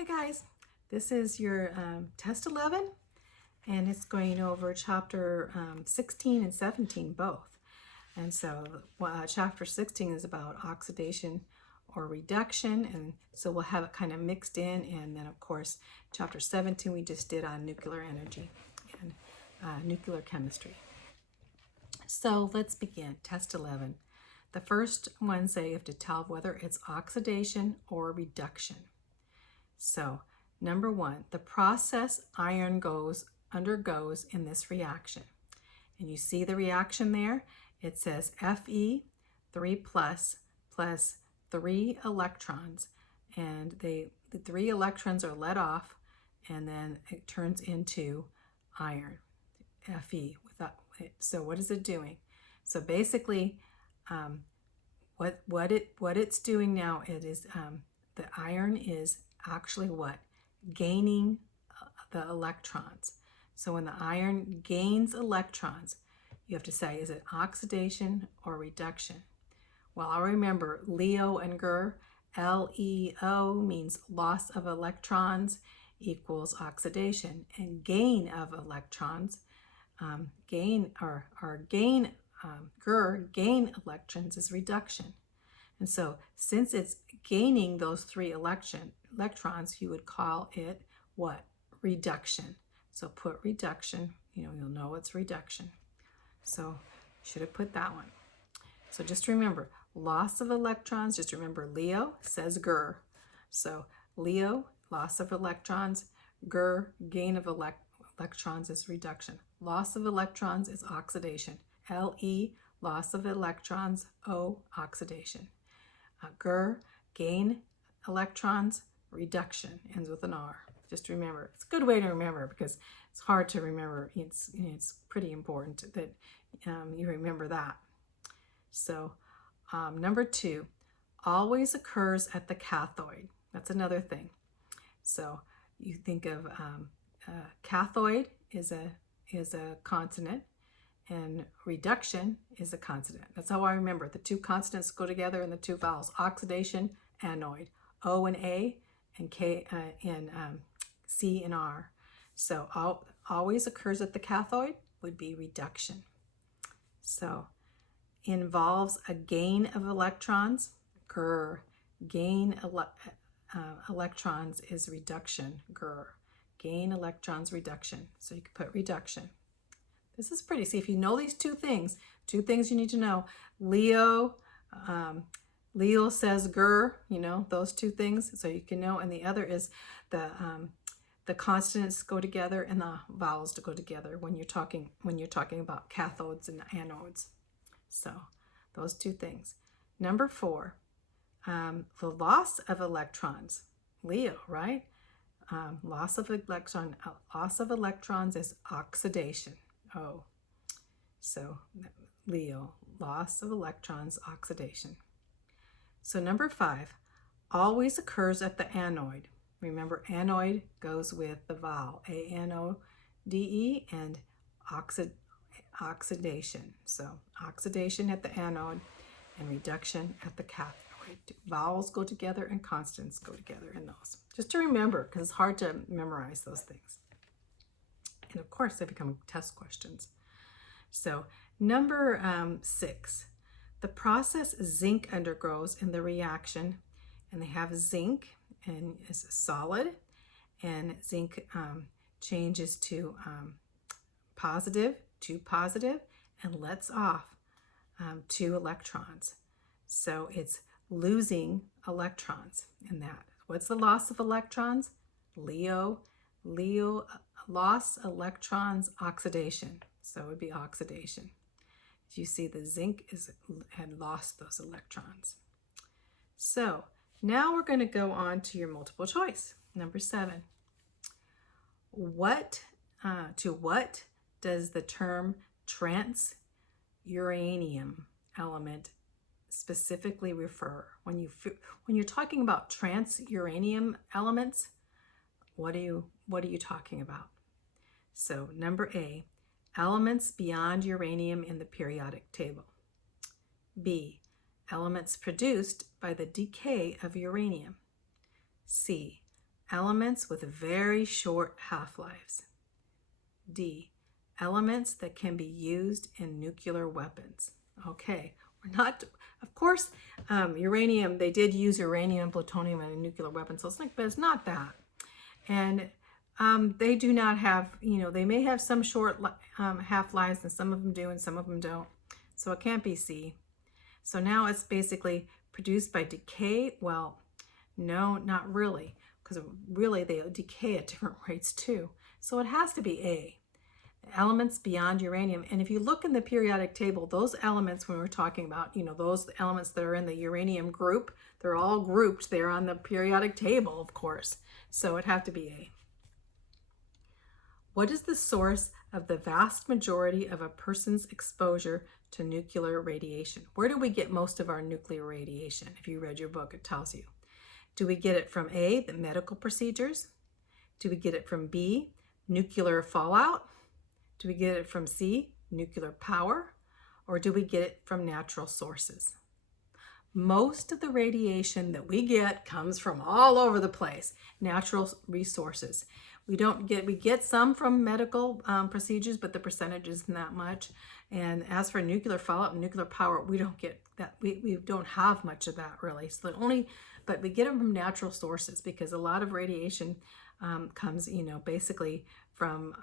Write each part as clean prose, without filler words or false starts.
Hi guys, this is your test 11 and it's going over chapter 16 and 17 both. And so chapter 16 is about oxidation or reduction, and so we'll have it kind of mixed in, and then of course chapter 17 we just did on nuclear energy and nuclear chemistry. So let's begin. Test 11. The first one say you have to tell whether it's oxidation or reduction. So, number one, the process iron undergoes in this reaction. And you see the reaction there? It says Fe 3 plus 3 electrons. And the 3 electrons are let off, and then it turns into iron, Fe. So what is it doing? So basically, what it's doing now, it is the iron is actually what? Gaining the electrons. So when the iron gains electrons, you have to say, is it oxidation or reduction? Well, I'll remember Leo and Ger. LEO means loss of electrons equals oxidation, and gain of electrons, Ger, gain electrons is reduction. And so since it's gaining those 3 electrons, you would call it what? Reduction. So put reduction, you'll know it's reduction. So should have put that one. So just remember, loss of electrons, just remember Leo says Ger. So Leo, loss of electrons, Ger, gain of electrons is reduction. Loss of electrons is oxidation. Le, loss of electrons, O, oxidation. Ger, gain electrons, reduction, ends with an R. Just remember, it's a good way to remember because it's hard to remember. It's pretty important that you remember that. So number 2, always occurs at the cathode. That's another thing. So you think of cathode is a consonant, and reduction is a consonant. That's how I remember. The 2 consonants go together in the 2 vowels. Oxidation, anode. O and A, and K and C and R. So always occurs at the cathode would be reduction. So involves a gain of electrons. Ger, gain electrons is reduction. Ger, gain electrons, reduction. So you could put reduction. This is pretty. See, if you know these 2 things you need to know. Leo says Ger, those 2 things, so you can know. And the other is the consonants go together and the vowels to go together when you're talking about cathodes and anodes. So those 2 things. Number 4, the loss of electrons. Leo, right? Loss of electrons is oxidation. Oh, so Leo, loss of electrons, oxidation. So number 5, always occurs at the anode. Remember, anode goes with the vowel A-N-O-D-E and oxidation. So oxidation at the anode and reduction at the cathode. Vowels go together and constants go together in those. Just to remember, because it's hard to memorize those things. And of course, they become test questions. So number 6, the process zinc undergoes in the reaction, and they have zinc and it's solid, and zinc changes to positive, and lets off 2 electrons. So it's losing electrons in that. What's the loss of electrons? Leo, loss electrons, oxidation. So it would be oxidation. As you see, the zinc had lost those electrons. So now we're going to go on to your multiple choice. Number 7. To what does the term transuranium element specifically refer? When you're talking about transuranium elements, what are you talking about? So number A, elements beyond uranium in the periodic table. B, elements produced by the decay of uranium. C, elements with very short half-lives. D, elements that can be used in nuclear weapons. Okay, we're not, of course, uranium, they did use uranium and plutonium in a nuclear weapon, so but it's not that. And they do not have, they may have some short half-lives, and some of them do and some of them don't. So it can't be C. So now it's basically produced by decay. Well, no, not really, because really they decay at different rates too. So it has to be A, elements beyond uranium. And if you look in the periodic table, those elements when we're talking about, those elements that are in the uranium group, they're all grouped. They're on the periodic table, of course. So it'd have to be A. What is the source of the vast majority of a person's exposure to nuclear radiation? Where do we get most of our nuclear radiation? If you read your book, it tells you. Do we get it from A, the medical procedures? Do we get it from B, nuclear fallout? Do we get it from C, nuclear power? Or do we get it from natural sources? Most of the radiation that we get comes from all over the place, natural resources. We get some from medical procedures, but the percentage isn't that much. And as for nuclear fallout and nuclear power, we don't get that. We don't have much of that really. So but we get them from natural sources because a lot of radiation comes, basically from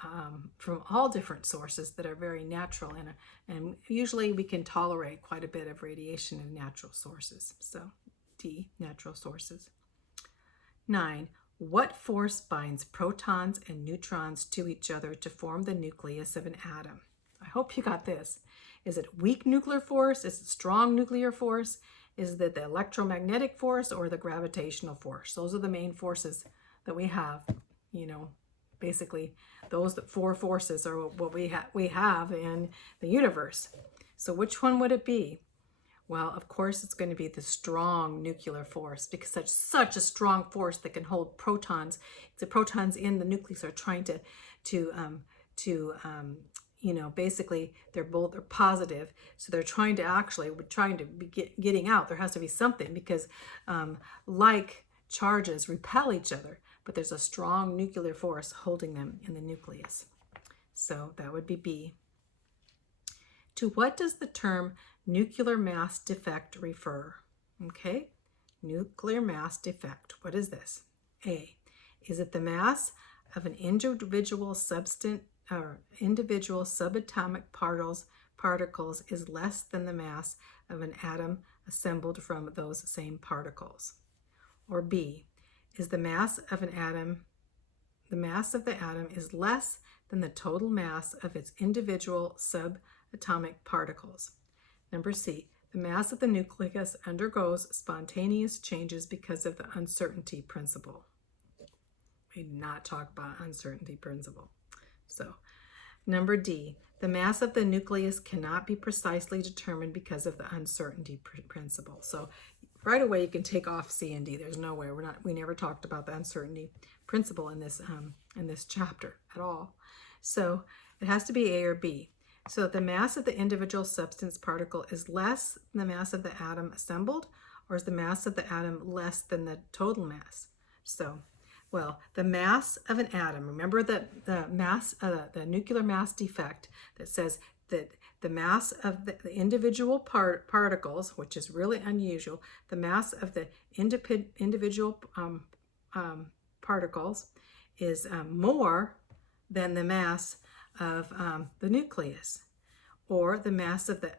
all different sources that are very natural, and usually we can tolerate quite a bit of radiation in natural sources. So D, natural sources. 9. What force binds protons and neutrons to each other to form the nucleus of an atom? I hope you got this. Is it weak nuclear force? Is it strong nuclear force? Is it the electromagnetic force or the gravitational force? Those are the main forces that we have. Basically, those 4 forces are what we have in the universe. So which one would it be? Well, of course, it's going to be the strong nuclear force, because such a strong force that can hold protons. The protons in the nucleus are trying to basically they're positive, so they're trying to be getting out. There has to be something, because like charges repel each other, but there's a strong nuclear force holding them in the nucleus. So that would be B. To what does the term nuclear mass defect refer? Okay, nuclear mass defect. What is this? A, is it the mass of an individual substance or individual subatomic particles is less than the mass of an atom assembled from those same particles? Or B, is the mass of the atom is less than the total mass of its individual subatomic particles? Number C, the mass of the nucleus undergoes spontaneous changes because of the uncertainty principle. We did not talk about uncertainty principle. So, number D, the mass of the nucleus cannot be precisely determined because of the uncertainty principle. So, right away you can take off C and D. There's no way. We never talked about the uncertainty principle in this chapter at all. So, it has to be A or B. So the mass of the individual substance particle is less than the mass of the atom assembled, or is the mass of the atom less than the total mass? So, well, the mass of an atom, remember that the mass, the nuclear mass defect that says that the mass of the individual particles, which is really unusual, the mass of the individual particles is more than the mass of the nucleus, or the mass of the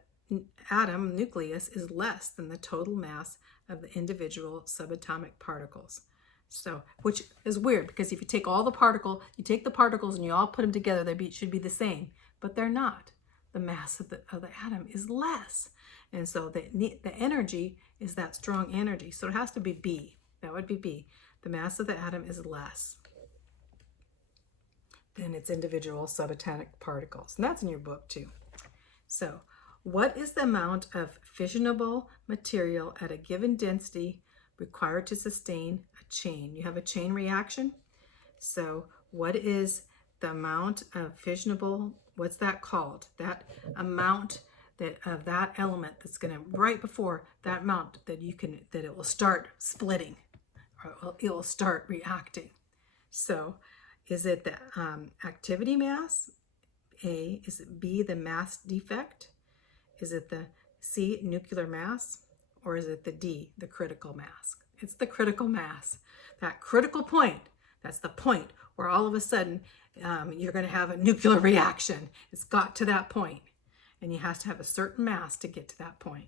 atom nucleus is less than the total mass of the individual subatomic particles. So, which is weird, because if you take all the particles and you all put them together, they should be the same, but they're not. The mass of the atom is less, and so the energy is that strong energy. So it has to be B. That would be B. The mass of the atom is less than its individual subatomic particles. And that's in your book too. So, what is the amount of fissionable material at a given density required to sustain a chain? You have a chain reaction. So, what is the amount of fissionable, what's that called? That amount of that element that's going to, right before that amount that it will start splitting, or it will start reacting. So is it the activity mass? A. Is it B, the mass defect? Is it the C, nuclear mass? Or is it the D, the critical mass? It's the critical mass. That critical point, that's the point where all of a sudden you're going to have a nuclear reaction. It's got to that point, and you have to have a certain mass to get to that point.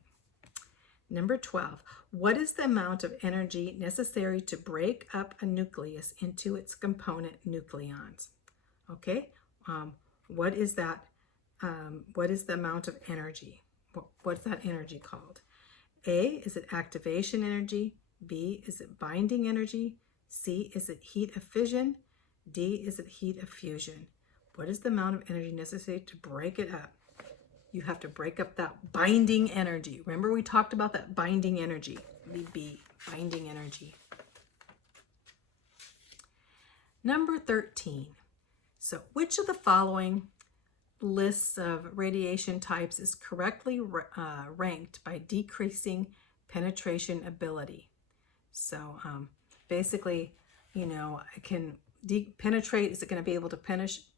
Number 12, what is the amount of energy necessary to break up a nucleus into its component nucleons? Okay, what is that? What is the amount of energy? What's that energy called? A, is it activation energy? B, is it binding energy? C, is it heat of fission? D, is it heat of fusion? What is the amount of energy necessary to break it up? You have to break up that binding energy. Remember we talked about that binding energy. B, binding energy. Number 13. So which of the following lists of radiation types is correctly ranked by decreasing penetration ability? So basically, you know, it can penetrate. Is it going to be able to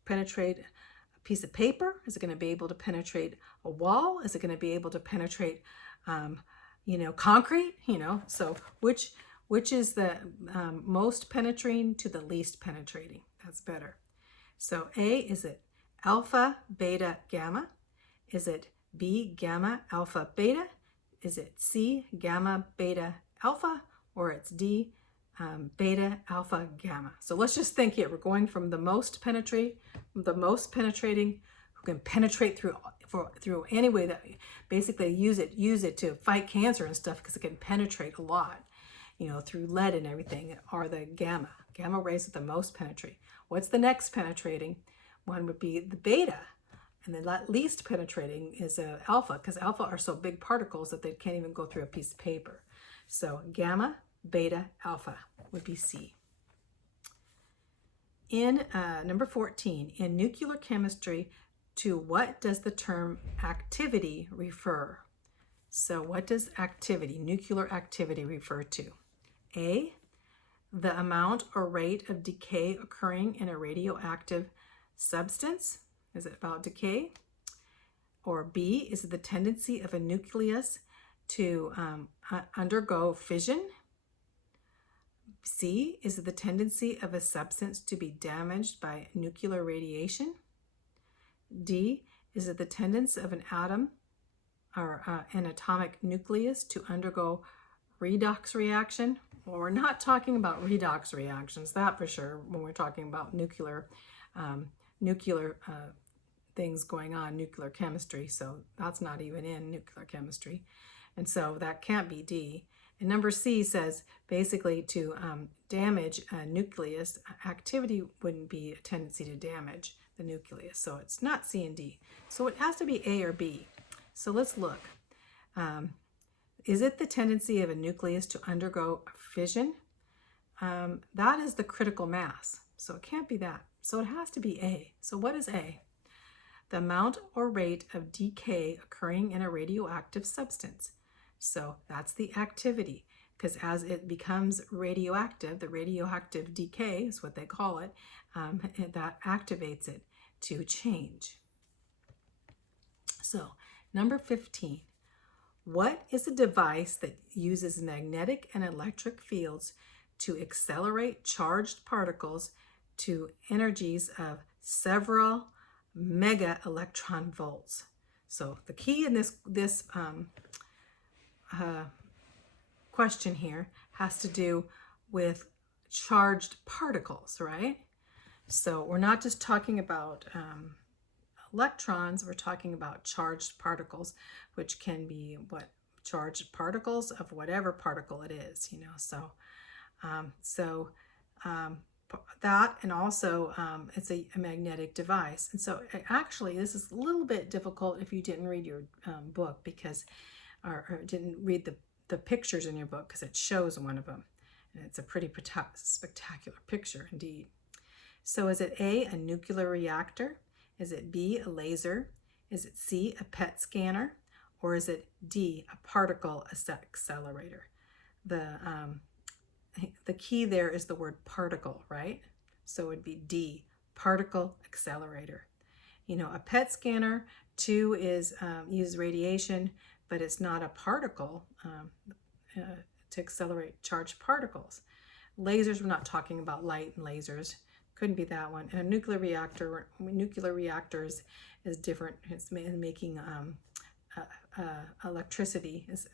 penetrate a piece of paper? Is it going to be able to penetrate a wall? Is it going to be able to penetrate, you know, concrete? You know, so which is the most penetrating to the least penetrating? That's better. So A, is it alpha, beta, gamma? Is it B, gamma, alpha, beta? Is it C, gamma, beta, alpha? Or it's D, beta, alpha, gamma. So let's just think here. We're going from the most penetrating, who can penetrate through any way that basically use it to fight cancer and stuff, because it can penetrate a lot, you know, through lead and everything, are the gamma. Gamma rays are the most penetrating. What's the next penetrating? One would be the beta. And the least penetrating is alpha, because alpha are so big particles that they can't even go through a piece of paper. So gamma, beta, alpha would be C. In number 14, in nuclear chemistry, to what does the term activity refer? So what does activity, nuclear activity, refer to? A, the amount or rate of decay occurring in a radioactive substance. Is it about decay? Or B, is it the tendency of a nucleus to undergo fission? C, is it the tendency of a substance to be damaged by nuclear radiation? D, is it the tendency of an atom or an atomic nucleus to undergo redox reaction? Well, we're not talking about redox reactions, that for sure, when we're talking about nuclear things going on, nuclear chemistry. So that's not even in nuclear chemistry. And so that can't be D. And number C says basically to damage a nucleus, activity wouldn't be a tendency to damage the nucleus. So it's not C and D. So it has to be A or B. So let's look. Is it the tendency of a nucleus to undergo fission? That is the critical mass. So it can't be that. So it has to be A. So what is A? The amount or rate of decay occurring in a radioactive substance. So that's the activity, because as it becomes radioactive, the radioactive decay is what they call it, that activates it to change. So number 15, what is a device that uses magnetic and electric fields to accelerate charged particles to energies of several mega electron volts? So the key in this question here has to do with charged particles, right? So we're not just talking about electrons, we're talking about charged particles, which can be charged particles of whatever particle it is, you know. So that, and also it's a magnetic device. And so actually this is a little bit difficult if you didn't read your book, because or didn't read the pictures in your book, because it shows one of them, and it's a pretty spectacular picture indeed. So is it A, a nuclear reactor? Is it B, a laser? Is it C, a PET scanner? Or is it D, a particle accelerator? The key there is the word particle, right? So it would be D, particle accelerator. You know, a PET scanner too is uses radiation, but it's not a particle to accelerate charged particles. Lasers, we're not talking about light and lasers. Couldn't be that one. And a nuclear reactors is different. It's making electricity. Is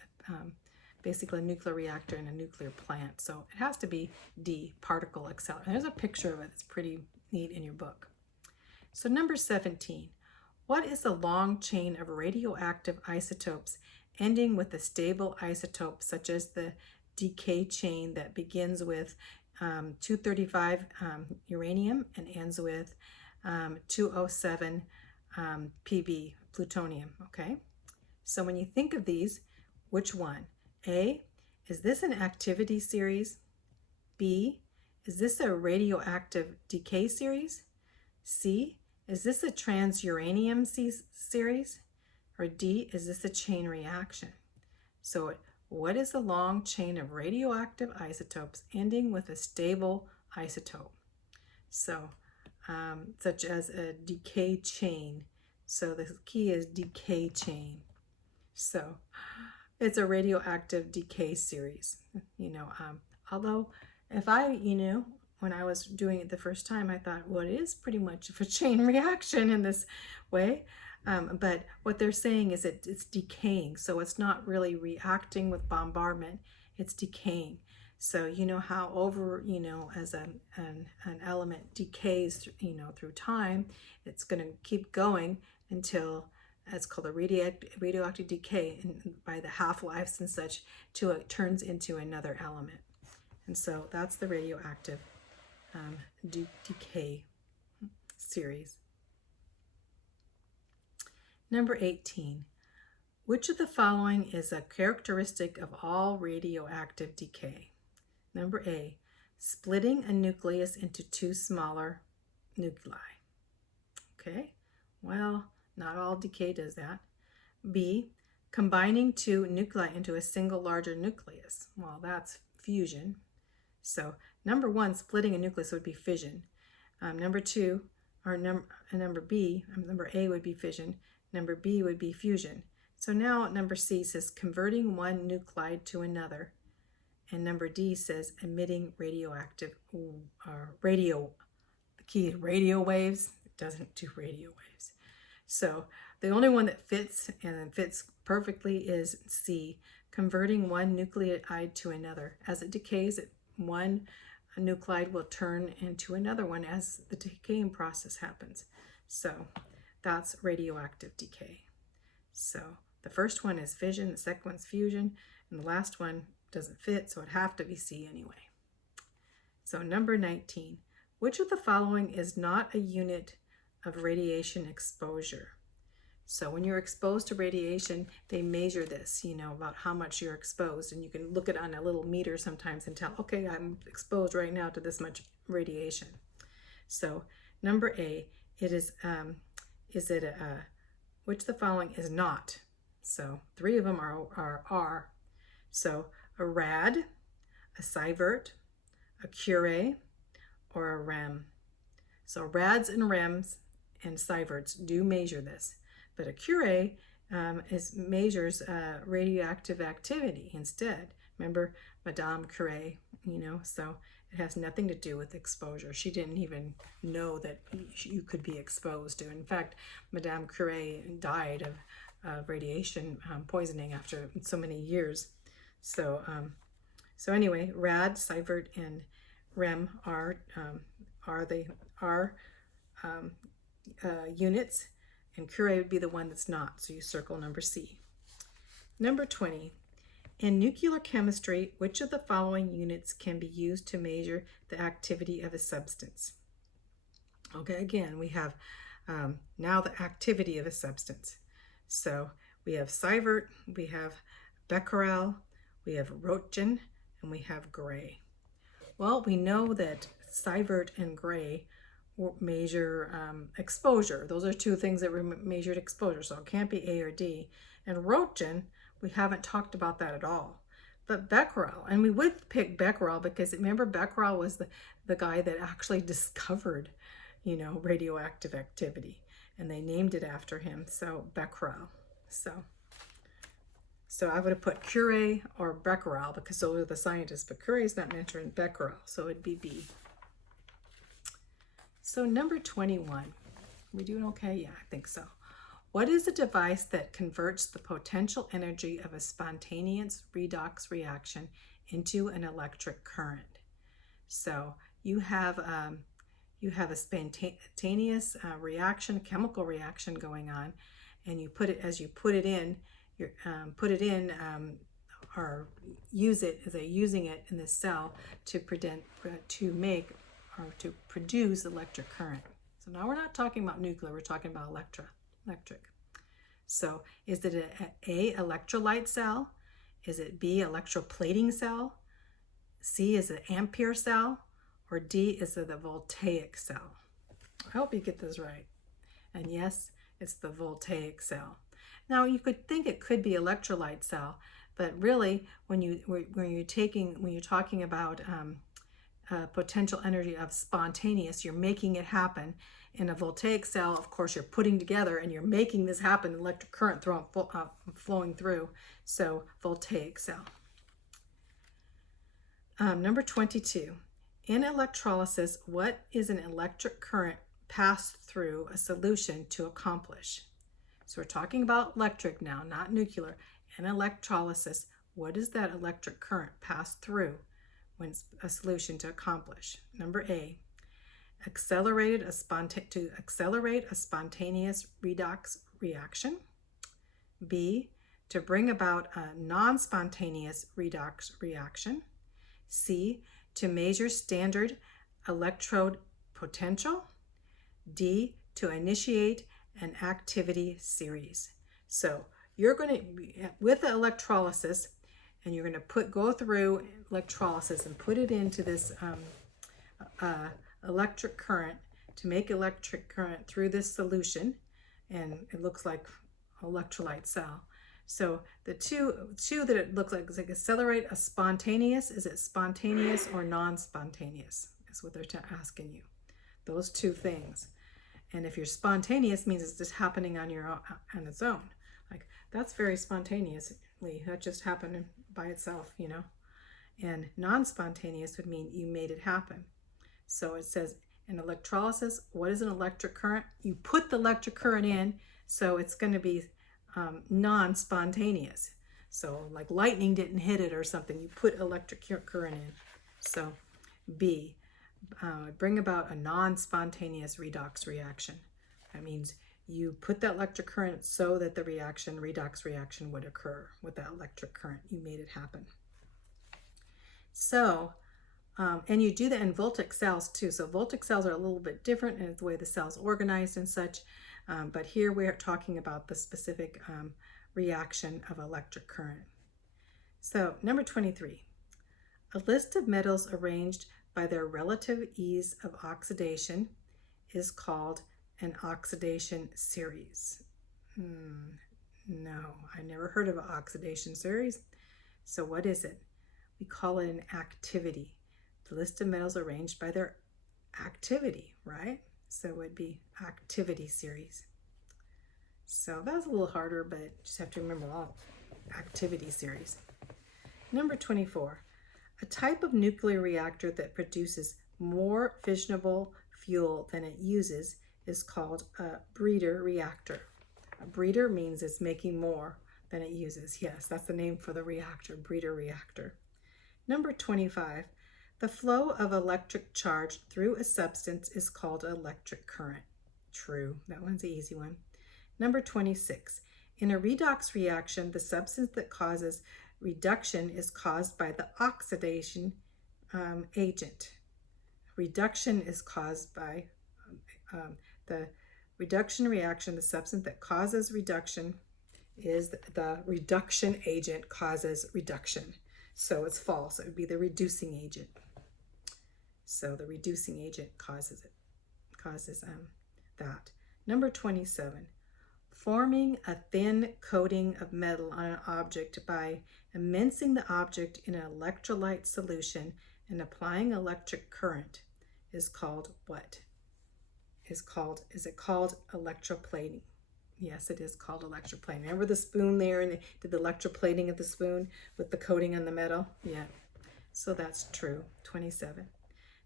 basically a nuclear reactor in a nuclear plant. So it has to be D, particle accelerator. There's a picture of it. It's pretty neat in your book. So number 17, what is the long chain of radioactive isotopes ending with a stable isotope, such as the decay chain that begins with 235 uranium and ends with 207 Pb, plutonium, okay? So when you think of these, which one? A, is this an activity series? B, is this a radioactive decay series? C, is this a transuranium series? Or D, is this a chain reaction? So what is the long chain of radioactive isotopes ending with a stable isotope? So such as a decay chain. So the key is decay chain. So it's a radioactive decay series. You know, although if I, when I was doing it the first time, I thought, well, it is pretty much of a chain reaction in this way. But what they're saying is it's decaying. So it's not really reacting with bombardment, it's decaying. So you know how as an element decays, through time, it's going to keep going until it's called a radioactive decay, and by the half-lives and such, till it turns into another element. And so that's the radioactive decay series. Number 18, which of the following is a characteristic of all radioactive decay? Number A, splitting a nucleus into two smaller nuclei. Okay, well, not all decay does that. B, combining two nuclei into a single larger nucleus. Well, that's fusion. So number one, splitting a nucleus would be fission. Number A would be fission. Number B would be fusion. So now number C says converting one nuclide to another. And number D says emitting radioactive, the key is radio waves. It doesn't do radio waves. So the only one that fits and fits perfectly is C, converting one nucleotide to another. As it decays, one nuclide will turn into another one as the decaying process happens. So that's radioactive decay. So the first one is fission, the second one's fusion, and the last one doesn't fit, so it'd have to be C anyway. So number 19, which of the following is not a unit of radiation exposure? So when you're exposed to radiation, they measure this, about how much you're exposed, and you can look at it on a little meter sometimes and tell, okay, I'm exposed right now to this much radiation. So number A, it is, which of the following is not? So 3 of them are. So a rad, a sievert, a Curie, or a REM. So rads and REMs and sieverts do measure this, but a Curie measures radioactive activity instead. Remember Madame Curie, so it has nothing to do with exposure. She didn't even know that you could be exposed to. In fact, Madame Curie died of radiation poisoning after so many years. So anyway, rad, sievert, and REM are units, and Curie would be the one that's not. So you circle number C. Number 20. In nuclear chemistry, which of the following units can be used to measure the activity of a substance? Okay, again, we have now the activity of a substance. So we have sievert, we have becquerel, we have Roentgen, and we have Gray. Well, we know that sievert and Gray measure exposure. Those are two things that measured exposure, so it can't be A or D. And Roentgen, we haven't talked about that at all. but Becquerel, and we would pick Becquerel because remember Becquerel was the guy that actually discovered, you know, radioactive activity, and they named it after him. So Becquerel. So I would have put Curie or Becquerel because those are the scientists, but Curie is not mentioned, Becquerel, so it'd be B. So number 21, we doing okay? Yeah, I think so. What is a device that converts the potential energy of a spontaneous redox reaction into an electric current? So you have a spontaneous reaction, chemical reaction going on, and you put it as you put it in, or use it as using it in the cell to make or to produce electric current. So now we're not talking about nuclear, we're talking about electric. So is it A, electrolyte cell? Is it B, electroplating cell? C, is it ampere cell? Or D, is it the voltaic cell? I hope you get this right. And yes, it's the voltaic cell. Now you could think it could be electrolyte cell, but really when you're talking about potential energy of spontaneous, you're making it happen. In a voltaic cell, of course, you're putting together and you're making this happen, electric current flowing through. So voltaic cell. Number 22. In electrolysis, what is an electric current passed through a solution to accomplish? So we're talking about electric now, not nuclear. In electrolysis, what is that electric current passed through when it's a solution to accomplish? Number A, to accelerate a spontaneous redox reaction. B, to bring about a non-spontaneous redox reaction. C, to measure standard electrode potential. D, to initiate an activity series. So you're going to, with the electrolysis, and you're going to go through electrolysis and put it into this electric current to make electric current through this solution, and it looks like electrolyte cell. So the two that it looks like is like accelerate a spontaneous. Is it spontaneous or non-spontaneous? Is what they're asking you. Those two things. And if you're spontaneous, means it's just happening on its own. Like that's very spontaneously. That just happened by itself, you know. And non-spontaneous would mean you made it happen. So it says in electrolysis, what is an electric current? You put the electric current in, so it's going to be non-spontaneous. So like lightning didn't hit it or something. You put electric current in. So B, bring about a non-spontaneous redox reaction. That means you put that electric current so that the redox reaction would occur with that electric current. You made it happen. So, and you do that in voltaic cells too. So voltaic cells are a little bit different in the way the cell's organized and such. But here we're talking about the specific reaction of electric current. So number 23, a list of metals arranged by their relative ease of oxidation is called an oxidation series. No, I never heard of an oxidation series. So what is it? We call it an activity. The list of metals arranged by their activity, right? So it would be activity series. So that's a little harder, but just have to remember all activity series. Number 24, a type of nuclear reactor that produces more fissionable fuel than it uses is called a breeder reactor. A breeder means it's making more than it uses. Yes, that's the name for the reactor, breeder reactor. Number 25, the flow of electric charge through a substance is called electric current. True, that one's an easy one. Number 26, in a redox reaction, the substance that causes reduction is caused by the oxidation agent. Reduction is caused by the reduction reaction. The substance that causes reduction is the reduction agent causes reduction. So it's false. It would be the reducing agent. So the reducing agent causes that. Number 27, forming a thin coating of metal on an object by immersing the object in an electrolyte solution and applying electric current is called what? Is it called electroplating? Yes, it is called electroplating. Remember the spoon there, and they did the electroplating of the spoon with the coating on the metal? Yeah, so that's true. 27.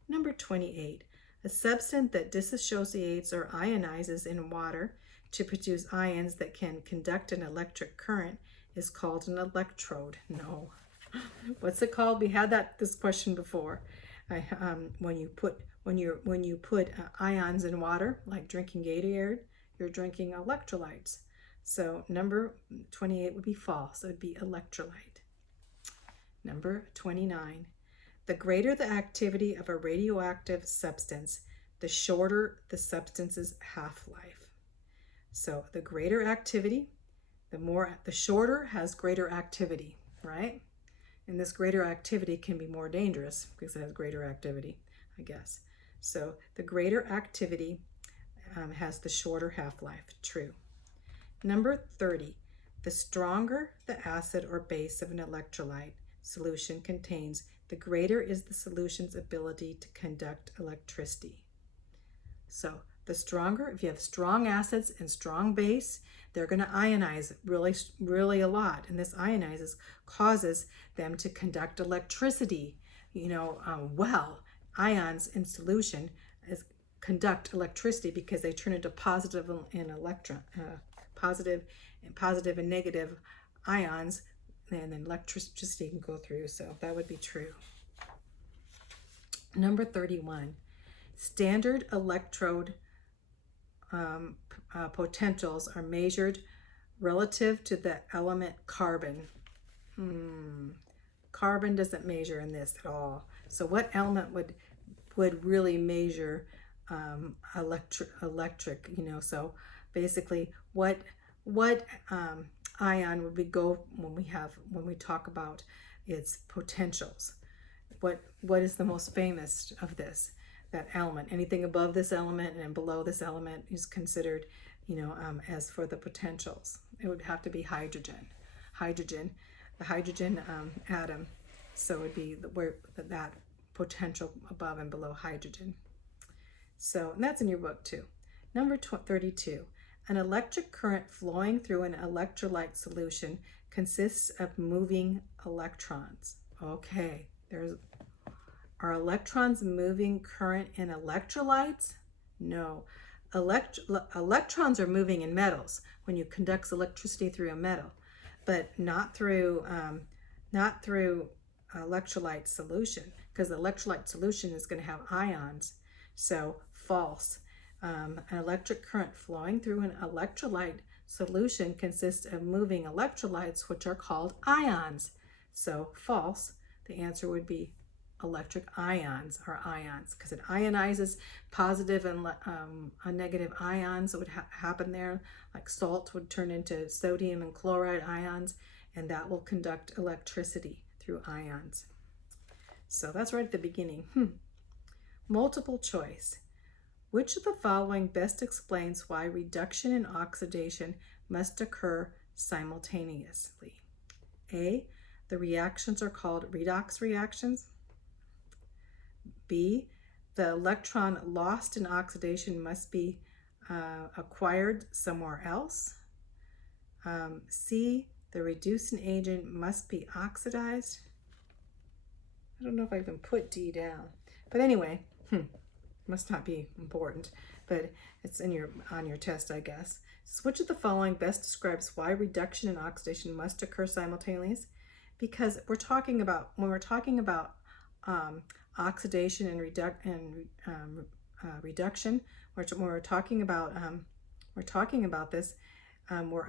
Number 28. A substance that dissociates or ionizes in water to produce ions that can conduct an electric current is called an electrode. No. What's it called? We had this question before. When you put ions in water, like drinking Gatorade, you're drinking electrolytes. So number 28 would be false. It would be electrolyte. Number 29. The greater the activity of a radioactive substance, the shorter the substance's half-life. So the greater activity, the shorter has greater activity, right? And this greater activity can be more dangerous because it has greater activity, I guess. So the greater activity has the shorter half-life. True. Number 30. The stronger the acid or base of an electrolyte solution contains, the greater is the solution's ability to conduct electricity. So the stronger, if you have strong acids and strong base, they're going to ionize really a lot. And this causes them to conduct electricity, well. Ions in solution conduct electricity because they turn into positive and negative ions, and then electricity can go through. So that would be true. Number 31. Standard electrode potentials are measured relative to the element carbon. Carbon doesn't measure in this at all. So what element would really measure electric? So basically, what ion would we go when we talk about its potentials? What is the most famous of this? That element. Anything above this element and below this element is considered, as for the potentials. It would have to be hydrogen. The hydrogen atom. So it would be that potential above and below hydrogen. So, and that's in your book too. Number 32. An electric current flowing through an electrolyte solution consists of moving electrons. Okay, are electrons moving current in electrolytes? No. Electrons are moving in metals when you conduct electricity through a metal, but not through electrolyte solution, because the electrolyte solution is going to have ions. So false. An electric current flowing through an electrolyte solution consists of moving electrolytes, which are called ions. So false. The answer would be electric ions, because it ionizes positive and negative ions. It would happen there, like salt would turn into sodium and chloride ions, and that will conduct electricity through ions. So that's right at the beginning. Multiple choice. Which of the following best explains why reduction and oxidation must occur simultaneously? A, the reactions are called redox reactions. B, the electron lost in oxidation must be acquired somewhere else. C, the reducing agent must be oxidized. I don't know if I even put D down, but anyway, must not be important, but it's on your test, I guess. So which of the following best describes why reduction and oxidation must occur simultaneously? Because when we're talking about oxidation and reduction, when we're talking about this, we're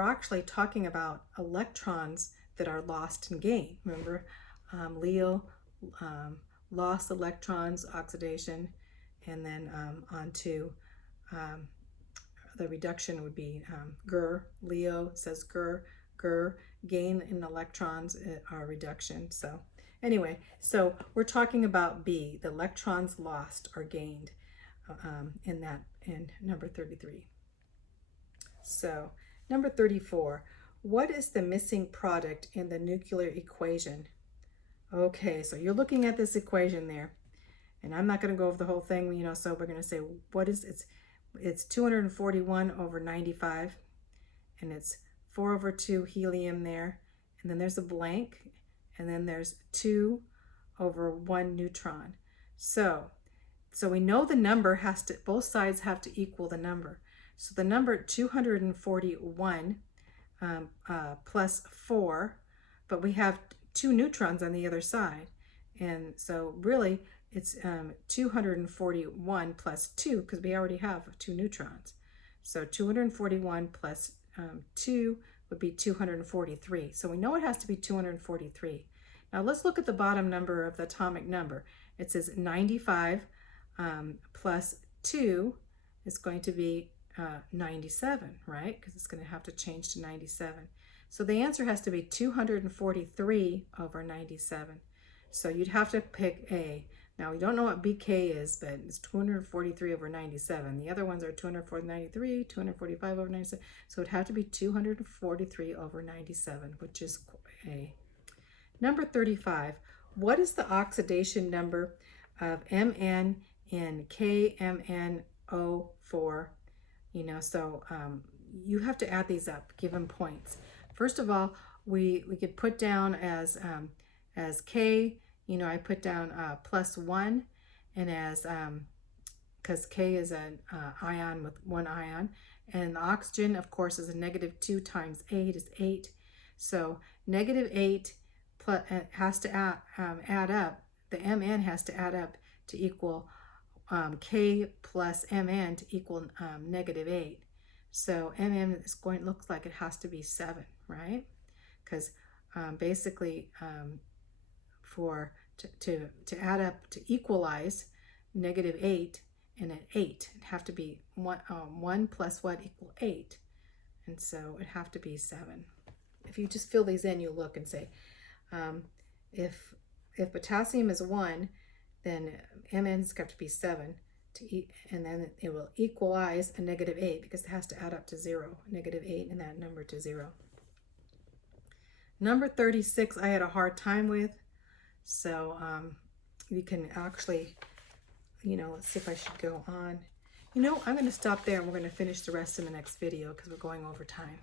actually talking about electrons that are lost and gained. Remember, Leo, lost electrons, oxidation, and then onto the reduction would be GER. Leo says GER, gain in electrons are reduction. So anyway, so we're talking about B, the electrons lost or gained in number 33. So number 34, what is the missing product in the nuclear equation? Okay, so you're looking at this equation there, and I'm not going to go over the whole thing, you know, so we're going to say what is it's 241 over 95, and it's 4 over 2 helium there, and then there's a blank, and then there's 2 over 1 neutron. So we know the number has to, both sides have to equal the number. So the number 241 plus 4, but we have 2 neutrons on the other side. And so really it's 241 plus 2, because we already have 2 neutrons. So 241 plus 2 would be 243. So we know it has to be 243. Now let's look at the bottom number of the atomic number. It says 95 plus 2 is going to be 97, right? Because it's going to have to change to 97. So the answer has to be 243 over 97. So you'd have to pick A. Now we don't know what BK is, but it's 243 over 97. The other ones are 293, 245 over 97. So it'd have to be 243 over 97, which is A. Number 35, what is the oxidation number of Mn in KMnO4? You know, so you have to add these up, give them points. First of all, we could put down as K, you know, I put down +1, and as, because K is an ion with 1 ion, and the oxygen, of course, is a -2 times 8 is 8. So -8 plus, has to add up, the Mn has to add up to equal K plus Mn to equal -8. So Mn is going, looks like it has to be 7, right? Because basically to add up, to equalize -8 and an 8, it'd have to be 1 plus what equal 8, and so it'd have to be 7. If you just fill these in, you look and say, if potassium is 1, then Mn's got to be 7 and then it will equalize a -8 because it has to add up to 0, -8 and that number to 0. Number 36 I had a hard time with, so you can actually, you know, let's see if I should go on. You know, I'm going to stop there and we're going to finish the rest in the next video because we're going over time.